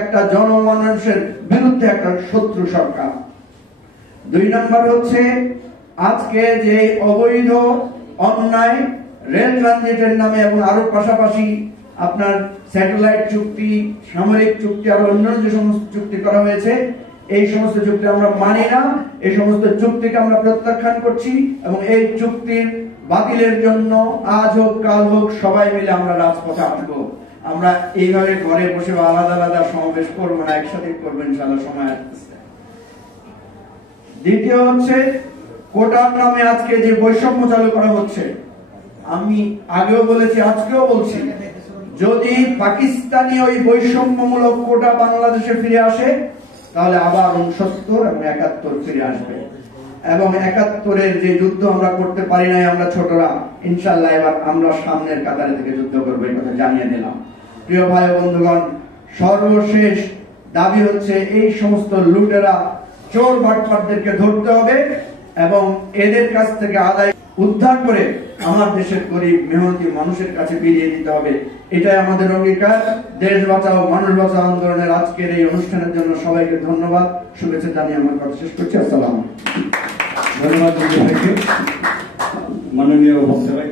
একটা জনমানুষের বিরুদ্ধে একটা শত্রু সরকার। 2 নম্বর হচ্ছে আজকে যে অবৈধ অন্যায় রেল ট্রানজিটের নামে এবং আরো পাশাপাশি আপনার স্যাটেলাইট চুক্তি, সামরিক চুক্তি আর অন্যান্য যে সমস্ত চুক্তি করা হয়েছে, এই সমস্ত চুক্তি আমরা মানি না। এই সমস্ত চুক্তিকে আমরা প্রত্যাখ্যান করছি এবং এই চুক্তির বাতিলের জন্য আজ হোক কাল হোক সবাই মিলে আমরা রাজপথে আসবো। আমরা এইভাবে ঘরে বসে আলাদা আলাদা সমাবেশ করবো না, একসাথে করবেন ইনশাআল্লাহ, সময় আসতেছে। দ্বিতীয় হচ্ছে কোটার নামে আজকে যে বৈষম্য চালু করা হচ্ছে, আমি আগেও বলেছি আজকেও বলছি, যদি পাকিস্তানি ওই বৈষম্যমূলক কোটা বাংলাদেশে ফিরে আসে তাহলে আবার 69 এবং 71 ফিরে আসবে এবং 71-এর যে যুদ্ধ আমরা করতে পারি নাই আমরা ছোটরা, ইনশাআল্লাহ এবার আমরা সামনের কাতারে থেকে যুদ্ধ করবো, এই কথা জানিয়ে দিলাম। প্রিয় ভাই বন্ধুগণ, সর্বশেষ দাবি হচ্ছে এই সমস্ত লুটেরা চোর বাটপারদেরকে ধরতে হবে এবং এদের কাছ থেকে আদায় উদ্ধার করে আমার দেশের গরিব মেহনতি মানুষের কাছে বিলিয়ে দিতে হবে। এটাই আমাদের অঙ্গীকার। দেশ বাঁচাও মানুষ বাঁচাও আন্দোলনের আজকের এই অনুষ্ঠানের জন্য সবাইকে ধন্যবাদ, শুভেচ্ছা জানিয়ে আমার কথা শেষ করছি। আসসালাম। ধন্যবাদ মাননীয় বক্তারা।